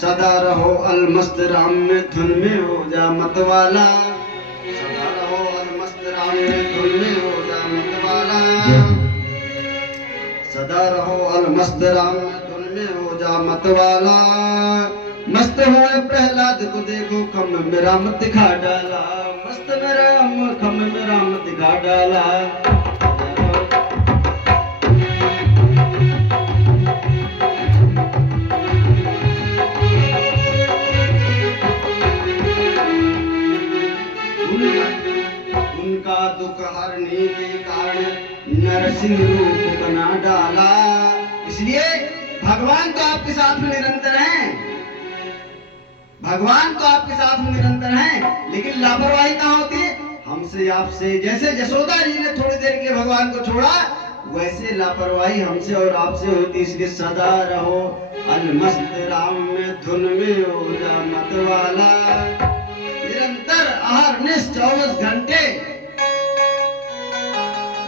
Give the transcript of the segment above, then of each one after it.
सदा रहो अलमस्त राम में धुन में हो जा मतवाला, सदा रहो अलमस्त राम में धुन में हो जा मतवाला, सदा रहो अलमस्त राम में धुन में हो जा मतवाला। मस्त हुए प्रहलाद को देखो खम में राम दिखा डाला, मस्त में राम खम में राम दिखा डाला। उनका दुख हरने के कारण नरसिंह रूप बना डाला। इसलिए भगवान तो आपके साथ में निरंतर हैं, भगवान तो आपके साथ में निरंतर हैं, लेकिन लापरवाही कहाँ होती है? हमसे आपसे। जैसे यशोदा जी ने थोड़ी देर के लिए भगवान को छोड़ा, वैसे लापरवाही हमसे और आपसे होती। इसलिए सदा रहो अलमस्त राम में धुन में हो जा मतवाला। निरंतर अहरनिश 24 घंटे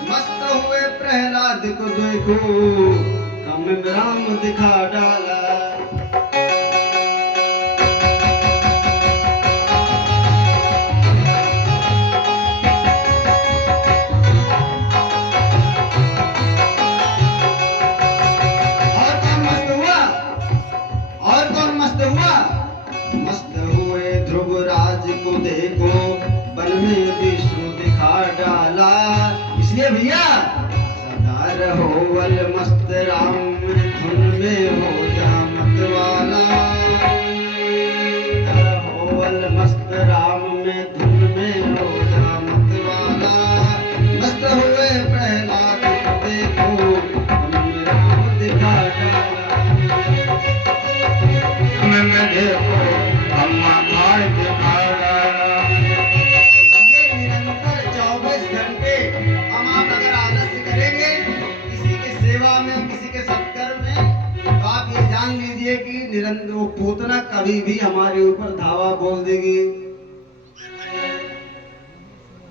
मस्त हुए प्रहलाद को देखो कम में राम दिखा डाला। मस्त हुए ध्रुवराज को देखो वन में विष्णु दिखा डाला। इसलिए भैया सदा रहो अलमस्त राम में धुन में हो जा मतवाला, सदा रहो अलमस्त राम में धुन में हो जा मतवाला। मस्त हुए प्रहलाद को देखो वन में राम दिखा डाला। देखो निरंतर 24 घंटे हम आप अगर आलस्य करेंगे किसी के सेवा में, किसी के सत्कर्म में, तो आप ये जान लीजिए कि निरंतर वो पूतना कभी भी हमारे ऊपर धावा बोल देगी।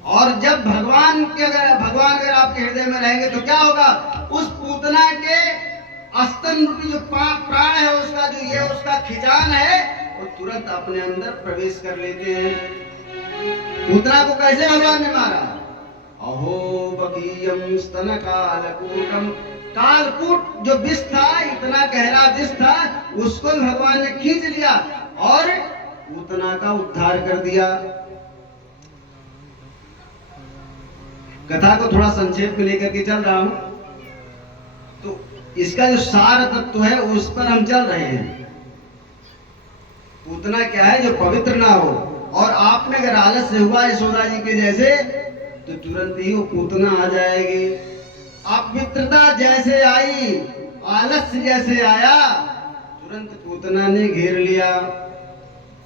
और जब भगवान अगर आपके हृदय में रहेंगे तो क्या होगा? उस पूतना के अस्तन रूपी जो प्राण है, उसका जो ये उसका खिजान है, वो तुरंत अपने अंदर प्रवेश कर लेते हैं। पूतना को कैसे भगवान ने मारा? अहो बकीयम स्तन कालकूटम, कालकूट जो विष था, इतना गहरा विष था, उसको भगवान ने खींच लिया और पूतना का उद्धार कर दिया। कथा को थोड़ा संक्षेप में लेकर के चल रहा हूं, तो इसका जो सार तत्व है उस पर हम चल रहे हैं। पूतना क्या है? जो पवित्र ना हो। और आप में अगर आलस्य हुआ यशोदा जी के जैसे, तो तुरंत ही वो पूतना आ जाएगी। अपवित्रता जैसे आई, आलस्य जैसे आया, तुरंत पूतना ने घेर लिया।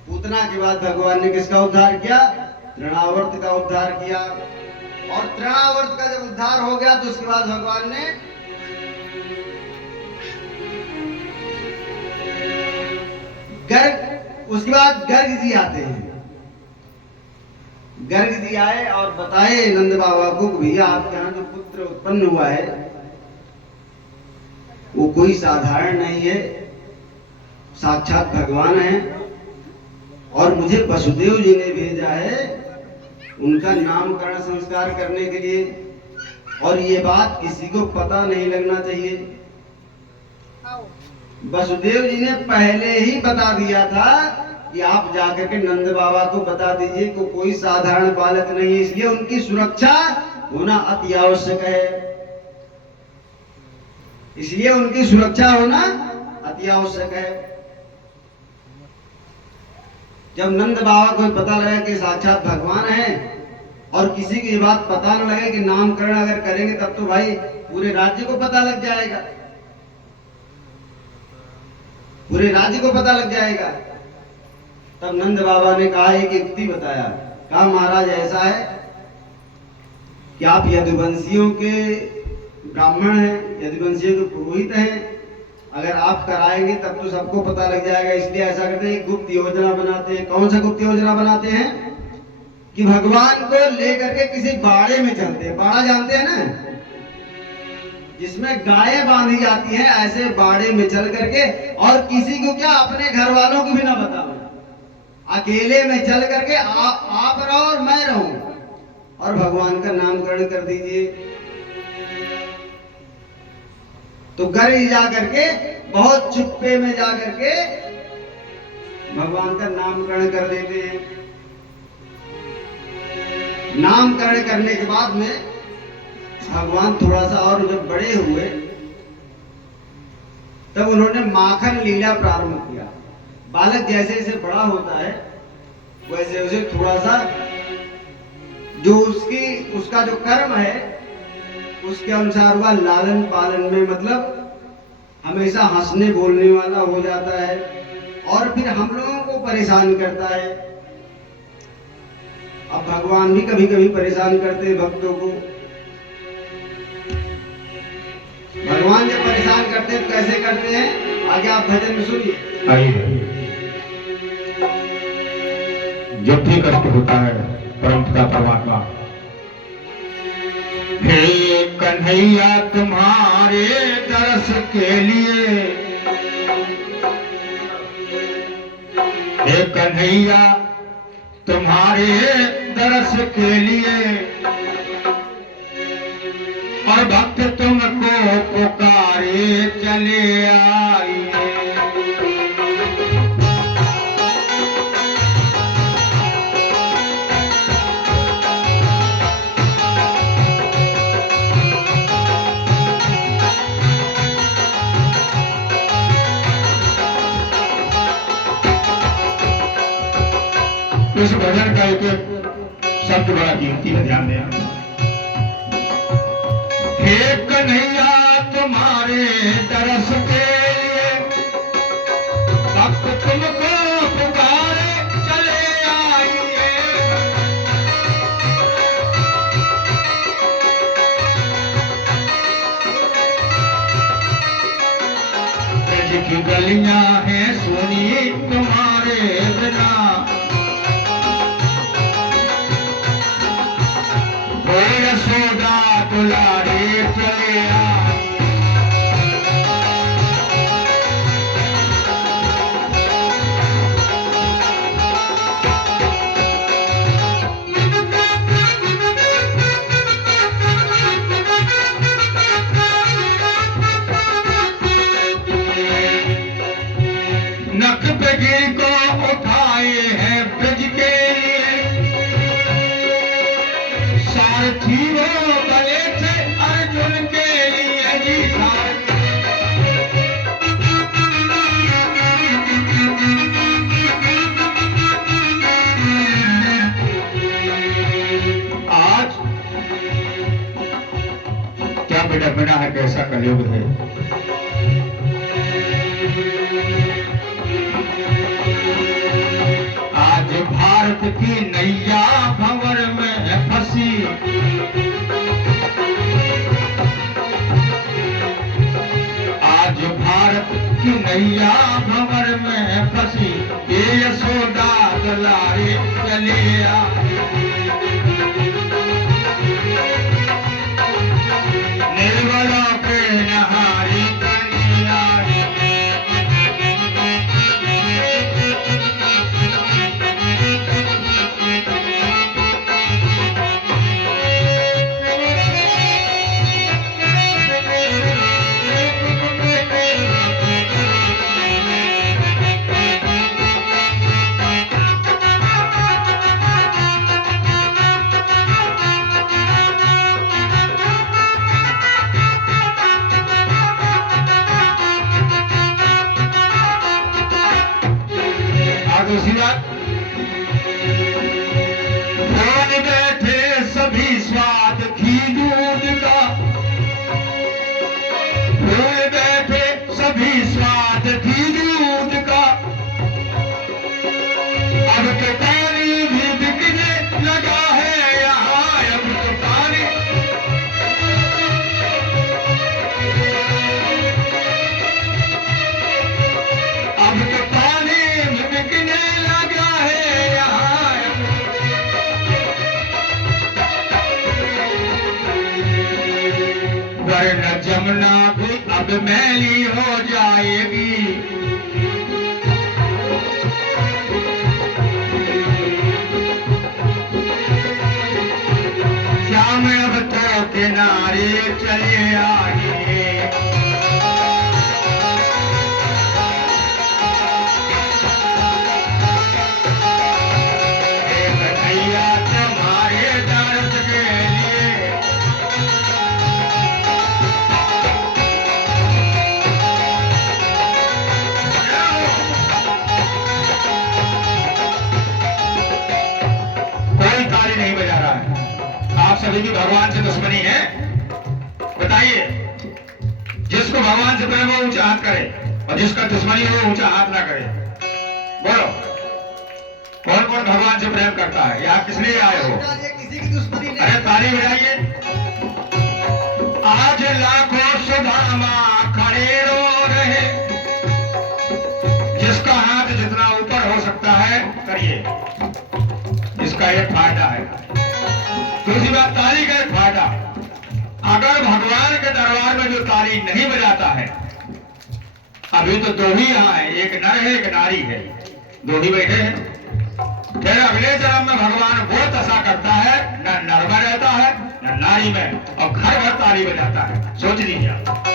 पूतना के बाद भगवान ने किसका उद्धार किया? तृणावर्त का उद्धार किया। और तृणावर्त का जब उद्धार हो गया तो उसके बाद भगवान ने उसके बाद गर्ग जी आते हैं। गर्ग जी आए और बताए नंद बाबा को, भैया आपके यहाँ जो पुत्र उत्पन्न हुआ है वो कोई साधारण नहीं है, साक्षात भगवान है, और मुझे वसुदेव जी ने भेजा है उनका नामकरण संस्कार करने के लिए, और ये बात किसी को पता नहीं लगना चाहिए। वसुदेव जी ने पहले ही बता दिया था कि आप जाकर के नंद बाबा को बता दीजिए कि कोई साधारण बालक नहीं है, इसलिए उनकी सुरक्षा होना अति आवश्यक है। इसलिए उनकी सुरक्षा होना अति आवश्यक है। जब नंद बाबा को पता लगा कि साक्षात भगवान है, और किसी की बात पता न लगे कि नामकरण अगर करेंगे तब तो भाई पूरे राज्य को पता लग जाएगा, पूरे राज्य को पता लग जाएगा। तब नंद बाबा ने कहा, एक युक्ति बताया। कहा, महाराज ऐसा है कि आप यदुवंशियों के ब्राह्मण हैं, यदुवंशियों के पुरोहित हैं, अगर आप कराएंगे तब तो सबको पता लग जाएगा। इसलिए ऐसा करते हैं, गुप्त योजना बनाते हैं। कौन सा गुप्त योजना बनाते हैं? कि भगवान को लेकर के किसी बाड़े में चलते हैं। बाड़ा जानते हैं ना, जिसमें गायें बांधी जाती हैं ऐसे बाड़े में चल करके, और किसी को क्या, अपने घर वालों को भी ना बताओ, अकेले में चल करके आप रहो और मैं रहूं, और भगवान का नामकरण कर दीजिए। तो घर ही जा करके बहुत चुप्पे में जा करके भगवान का नामकरण कर देते हैं। नामकरण करने के बाद में भगवान थोड़ा सा और जब बड़े हुए तब उन्होंने माखन लीला प्रारंभ किया। बालक जैसे जैसे बड़ा होता है वैसे वैसे थोड़ा सा जो उसका जो कर्म है उसके अनुसार वह लालन पालन में, मतलब हमेशा हंसने बोलने वाला हो जाता है, और फिर हम लोगों को परेशान करता है। अब भगवान भी कभी कभी परेशान करते हैं भक्तों को। भगवान जब परेशान करते हैं तो कैसे करते हैं, आगे आप भजन में सुनिए। आइए, जब भी कष्ट होता है परम पिता परमात्मा, हे कन्हैया तुम्हारे दर्श के लिए, हे कन्हैया तुम्हारे दर्श के लिए, और भक्त तुमको पुकारे चले आइए। इस भजन का एक शब्द बड़ा कीमती है, ध्यान दें। हे कन्हैया तुम्हारे दर्श के लिए, भक्त तुमको पुकारे चले आइए। ब्रज की गलियां हैं सुनी तुम्हारे बिना, यशोदा दुलारे चले आए। नख पे गिर को उठाए हैं ब्रज के लिए, सारथी वो बने थे अर्जुन के लिए जी। आज क्या बेटा बना है, कैसा कलयुग है। आज भारत की नैया भंवर में फंसी, आज भारत की नैया भंवर में फंसी, ये यशोदा दुलारे चले आए। निर्मला पे नहारी कन्या, दूसरी बात, भूल बैठे सभी स्वाद घी दूध का, भूल बैठे सभी स्वाद घी दूध का, अब तो पानी भी बिकने लगा है यहाँ, अब तो पानी, अब तो पानी भी बिकने लगा मैली हो जाएगी। श्याम अब तो किनारे चले आइए। कन्हैया तुम्हारे दर्द के लिए कोई ताली नहीं बजा रहा है। आप सभी की भगवान से दुश्मनी है? बताइए, जिसको भगवान से प्रेम हो ऊंचा हाथ करे, और जिसका दुश्मनी हो ऊंचा हाथ ना करे। बोलो, कौन कौन भगवान से प्रेम करता है? या किस लिए आए हो? किसी की दुश्मनी नहीं। अरे ताली बजाइए। आज लाखों सुदामा खड़े रो रहे। जिसका हाथ जितना ऊपर हो सकता है करिए, इसका एक फायदा है। दूसरी बात, ताली का एक फायदा, अगर भगवान के दरबार में जो ताली नहीं बजाता है, अभी तो दो ही यहाँ है, एक नर है एक नारी है, दो ही बैठे हैं। फिर अगले जन्म में भगवान वो दशा करता है, न नर में रहता है न नारी में, और घर भर ताली बजाता है। सोच लीजिए आप।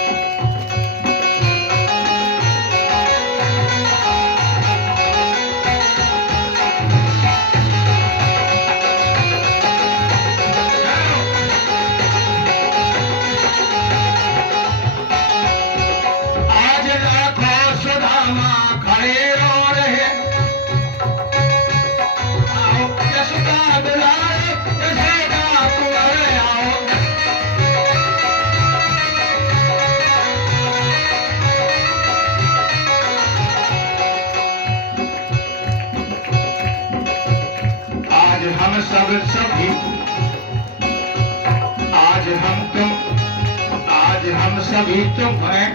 आज हम सभी तुम हैं।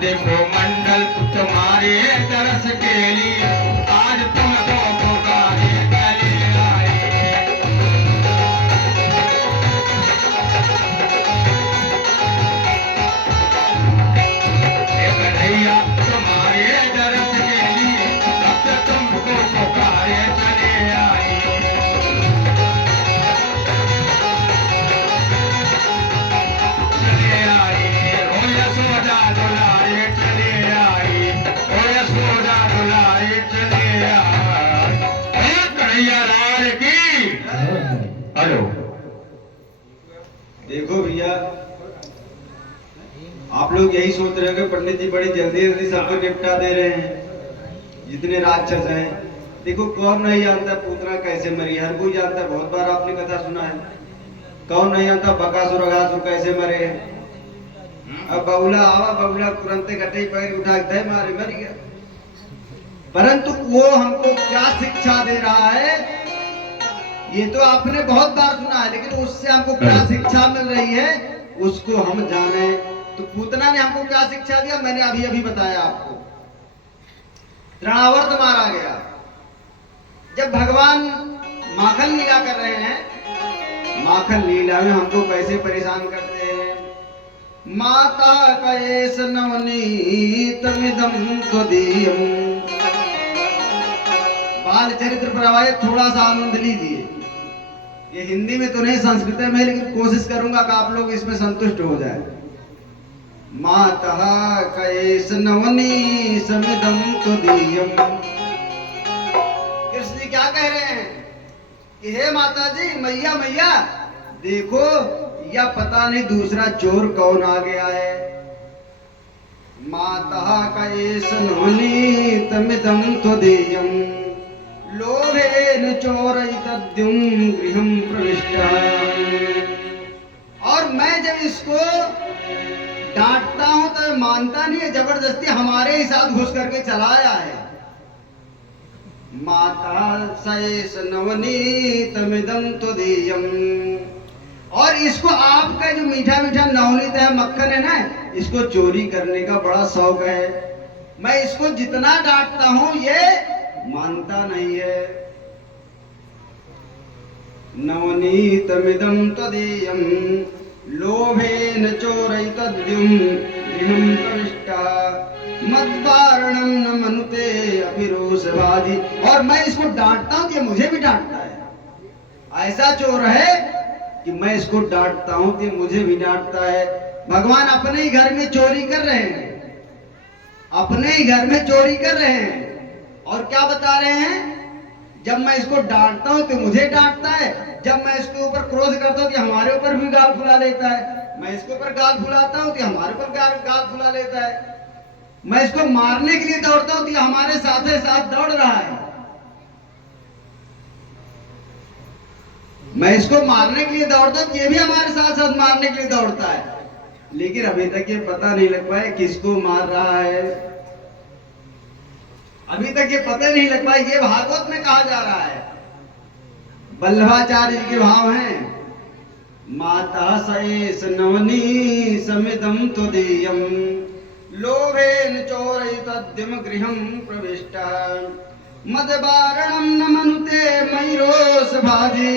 देखो मंडल तुम्हारे दरस के लिए आज तुमको पुकारे चले आए। कन्हैया तुम्हारे दरस के लिए अब तुमको पुकारे चले आए। चले आए हो यशोदा दुलारे चले आए, हो यशोदा दुलारे चले आए। कन्हैया लाल की। हेलो, देखो भैया, आप लोग यही सोच रहे हो कि पंडित जी बड़ी जल्दी जल्दी सबको निपटा दे रहे हैं, जितने राक्षस हैं। देखो, कौन नहीं जानता पूतना कैसे मरी, हर कोई जानता है, बहुत बार आपने कथा सुना है। कौन नहीं जानता बकासुर अघासुर कैसे मरे। अब बगुला आवा, बगुला तुरंत गटे पैर उठा के मारे, मर गया। परंतु वो हमको क्या शिक्षा दे रहा है, ये तो आपने बहुत बार सुना है, लेकिन उससे हमको क्या शिक्षा मिल रही है उसको हम जाने। तो पूतना ने हमको क्या शिक्षा दिया, मैंने अभी अभी बताया आपको। तृणावर्त मारा गया। जब भगवान माखन लीला कर रहे हैं, माखन लीला में हमको कैसे परेशान करते हैं। माता कयेस नवनीतमिदं त्वदीयम्। बाल चरित्र पर आए, थोड़ा सा आनंद लीजिए। ये हिंदी में तो नहीं, संस्कृत में, लेकिन कोशिश करूंगा कि आप लोग इसमें संतुष्ट हो जाए। माता कयेस नवनीतमिदं त्वदीयम्। कृष्ण जी क्या कह रहे हैं कि हे माता जी, मैया मैया, देखो या पता नहीं दूसरा चोर कौन आ गया है। माता कयेस नवनीतमिदं त्वदीयम् लोभेन चोरयितद्युम् गृहं प्रविष्टः। और मैं जब इसको डांटता हूं तो मानता नहीं है, जबरदस्ती हमारे ही साथ घुस करके चला आया है। माता सयेस नवनीतमिदं त्वदीयम्। और इसको आपका जो मीठा मीठा नवनीत है, मक्खन है ना, इसको चोरी करने का बड़ा शौक है। मैं इसको जितना डांटता हूं ये मानता नहीं है। नवनीतमिदं त्वदीयम् लोभेन चोरयितद्युं गृहं प्रविष्टा मद्वारणं न मनुते अपि रोषभाजी। और मैं इसको डांटता हूं कि मुझे भी डांटता है। ऐसा चोर है कि मैं इसको डांटता हूं कि मुझे भी डांटता है। भगवान अपने ही घर में चोरी कर रहे हैं, अपने ही घर में चोरी कर रहे हैं और क्या बता रहे हैं, जब मैं इसको डांटता हूं तो मुझे डांटता है, जब मैं इसके ऊपर क्रोध करता हूं कि हमारे ऊपर भी गाल फुला लेता है, मैं इसके ऊपर गाल फुलाता हूं कि हमारे ऊपर गाल फुला लेता है, मैं इसको मारने के लिए दौड़ता हूं कि हमारे साथ साथ दौड़ रहा है, मैं इसको मारने के लिए दौड़ता हूं, ये भी हमारे साथ साथ मारने के लिए दौड़ता है, लेकिन अभी तक ये पता नहीं लग पाया किसको मार रहा है। अभी तक ये पता नहीं लग पाया। ये भागवत में कहा जा रहा है, वल्लभाचार्य जी के भाव हैं, माता सएस नवनी समिदम तुदीयम लोभेन चोरयितद्युम गृहं प्रविष्टा मदवारणं न मनुते मयि रोषभाजी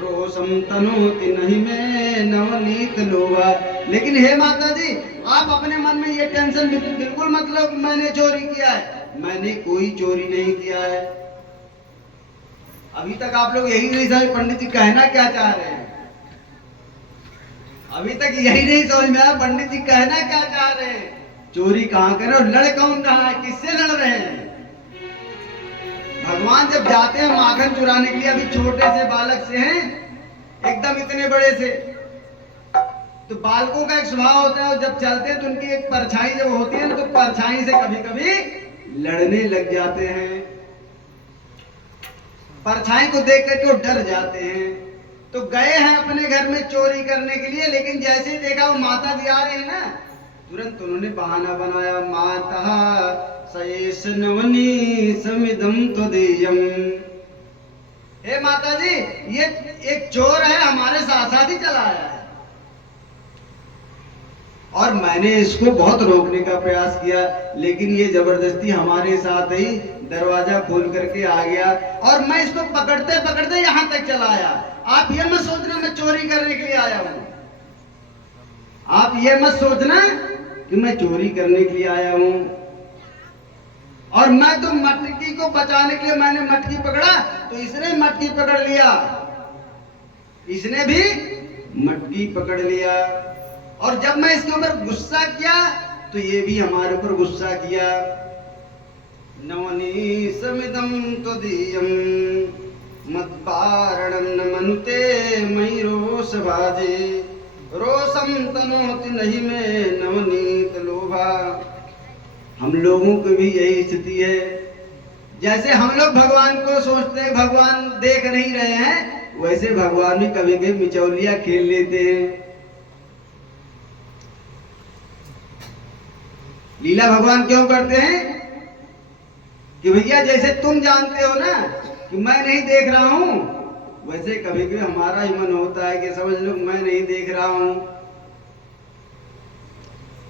रोषं तनोति नहीं में नवनीत लोभा। लेकिन हे माता जी, आप अपने मन में ये टेंशन बिल्कुल मत लो मैंने चोरी किया है, मैंने कोई चोरी नहीं किया है। अभी तक आप लोग यही नहीं समझ पंडित जी कहना क्या चाह रहे हैं, अभी तक यही नहीं समझ में आया पंडित जी कहना क्या चाह रहे हैं। चोरी कहां कर रहे हो, लड़ कौन रहा है, किससे लड़ रहे हैं। भगवान जब जाते हैं माखन चुराने के लिए, अभी छोटे से बालक से हैं एकदम इतने बड़े से, तो बालकों का एक स्वभाव होता है, जब चलते हैं तो उनकी एक परछाई जब होती है ना, तो परछाई से कभी कभी लड़ने लग जाते हैं, परछाई को देख करके वो डर जाते हैं। तो गए हैं अपने घर में चोरी करने के लिए, लेकिन जैसे ही देखा वो माता जी आ रहे हैं ना, तुरंत उन्होंने बहाना बनाया, माता सएस नवनी समिदम तुदीयम। हे माता जी, ये एक चोर है, हमारे साथ साथ ही चला आया है और मैंने इसको बहुत रोकने का प्रयास किया, लेकिन ये जबरदस्ती हमारे साथ ही दरवाजा खोल करके आ गया और मैं इसको पकड़ते पकड़ते यहां तक चला आया। आप ये मत सोचना मैं चोरी करने के लिए आया हूं, आप ये मत सोचना कि मैं चोरी करने के लिए आया हूं। और मैं तो मटकी को बचाने के लिए मैंने मटकी पकड़ा, तो इसने मटकी पकड़ लिया, इसने भी मटकी पकड़ लिया। और जब मैं इसके ऊपर गुस्सा किया तो ये भी हमारे ऊपर गुस्सा किया। नवनी समिदम तुदीयम मद्वारणं न मनुते मयि रोषभाजी रोषं तनोति नहीं में नवनीत लोभा। हम लोगों की भी यही स्थिति है, जैसे हम लोग भगवान को सोचते हैं भगवान देख नहीं रहे हैं, वैसे भगवान भी कभी कभी मिचौलिया खेल लेते हैं। लीला भगवान क्यों करते हैं कि भैया जैसे तुम जानते हो ना कि मैं नहीं देख रहा हूं, वैसे कभी कभी हमारा ही मन होता है कि समझ लो मैं नहीं देख रहा हूं।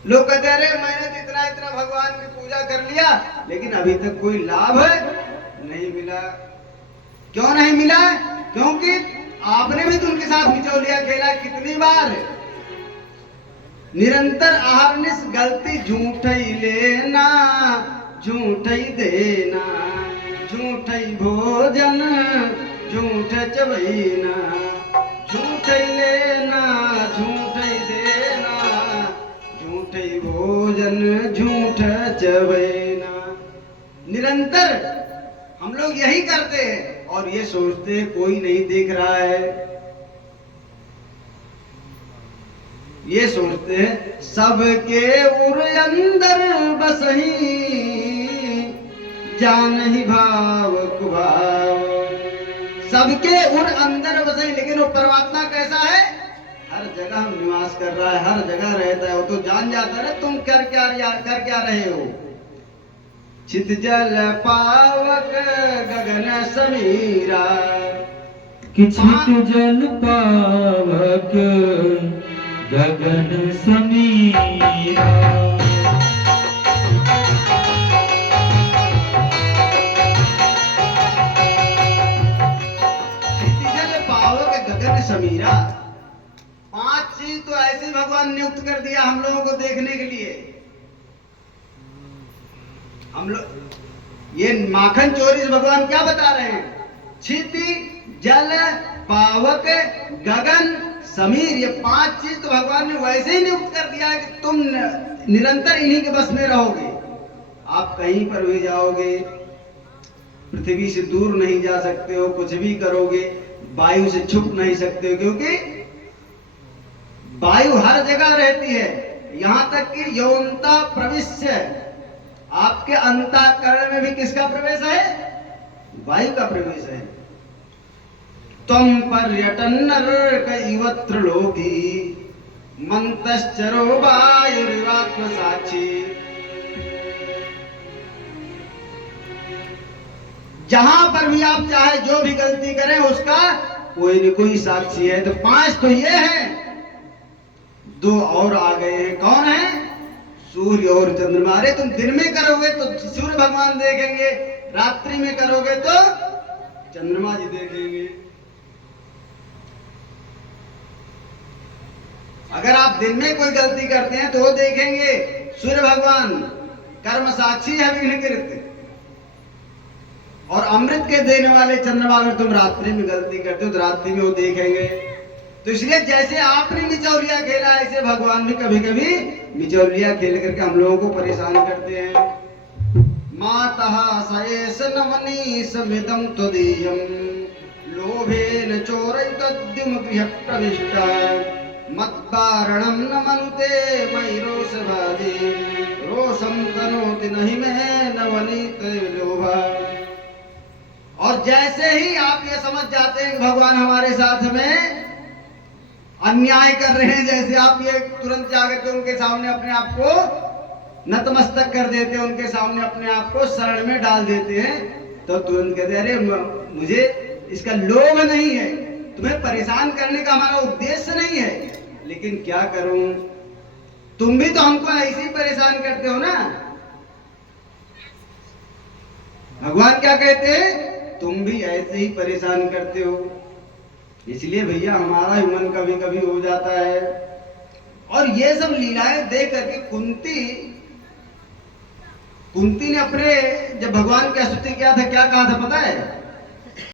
लोग कहते हैं अरे मैंने तो इतना इतना भगवान की पूजा कर लिया, लेकिन अभी तक कोई लाभ नहीं मिला। क्यों नहीं मिला? क्योंकि आपने भी तो उनके साथ बिचौलिया खेला कितनी बार। निरंतर अहरनिश गलती झूठ ही लेना, झूठ ही देना, झूठ ही भोजन, झूठ चबैना, झूठ ही लेना, झूठ ही देना, झूठ ही भोजन, झूठ चबैना। निरंतर हम लोग यही करते हैं और ये सोचते हैं कोई नहीं देख रहा है। ये सोचते हैं सबके उर अंदर बसही जान ही भाव कुभाव। सबके उर अंदर बसही, लेकिन वो परमात्मा कैसा है? हर जगह निवास कर रहा है, हर जगह रहता है। वो तो जान जाता है तुम कर क्या रहे हो। चित जल पावक गगन समीरा, चित जल पावक गगन समीरा। क्षितिजल पावक गगन समीरा। नियुक्त कर दिया हम लोगों को देखने के लिए। हम लोग ये माखन चोरी से भगवान क्या बता रहे हैं? क्षिति, जल, पावक, गगन, समीर, ये 5 चीज तो भगवान ने वैसे ही नियुक्त कर दिया है कि तुम निरंतर इन्हीं के बस में रहोगे। आप कहीं पर भी जाओगे, पृथ्वी से दूर नहीं जा सकते हो, कुछ भी करोगे, वायु से छुप नहीं सकते हो, क्योंकि वायु हर जगह रहती है। यहां तक कि यौनता प्रविश्य, आपके अंतःकरण में भी किसका प्रवेश है? वायु का प्रवेश है। त्वं पर्यटन नरकैवत्र लोकी मंतश्चरो वायुरिवात्म साक्षी। जहां पर भी आप चाहे जो भी गलती करें उसका कोई न कोई साक्षी है। तो 5 तो ये है, 2 और आ गए हैं। कौन है? सूर्य और चंद्रमा। अरे तुम दिन में करोगे तो सूर्य भगवान देखेंगे, रात्रि में करोगे तो चंद्रमा जी देखेंगे। अगर आप दिन में कोई गलती करते हैं तो वो देखेंगे सूर्य भगवान, कर्म साक्षी है विघ्नकृत। और अमृत के देने वाले चंद्रमा अगर तुम रात्रि में गलती करते हो तो रात्रि में वो देखेंगे। तो इसलिए जैसे आपने मिचौलिया खेला, ऐसे भगवान भी कभी कभी मिचौलिया खेल करके हम लोगों को परेशान करते हैं। मातः सयेस नवनी समिदं त्वदीयं लोभेन चोरयितद्युम गृह प्रविष्टा मत्कारणं न मनुते मयि रोषभाजि रोषं तनोति नहि मे नवनीत लोभा। और जैसे ही आप ये समझ जाते हैं कि भगवान हमारे साथ में अन्याय कर रहे हैं, जैसे आप ये तुरंत जाकर के उनके सामने अपने आप को नतमस्तक कर देते हैं, उनके सामने अपने आप को शरण में डाल देते हैं, तो तुरंत कहते हैं अरे मुझे इसका लोभ नहीं है, तुम्हें परेशान करने का हमारा उद्देश्य नहीं है, लेकिन क्या करूं, तुम भी तो हमको ऐसे ही परेशान करते हो ना। भगवान क्या कहते हैं? तुम भी ऐसे ही परेशान करते हो। इसलिए भैया हमारा ही मन कभी कभी हो जाता है। और ये सब लीलाएं देख करके कुंती ने अपने जब भगवान की स्तुति किया था, क्या कहा था पता है?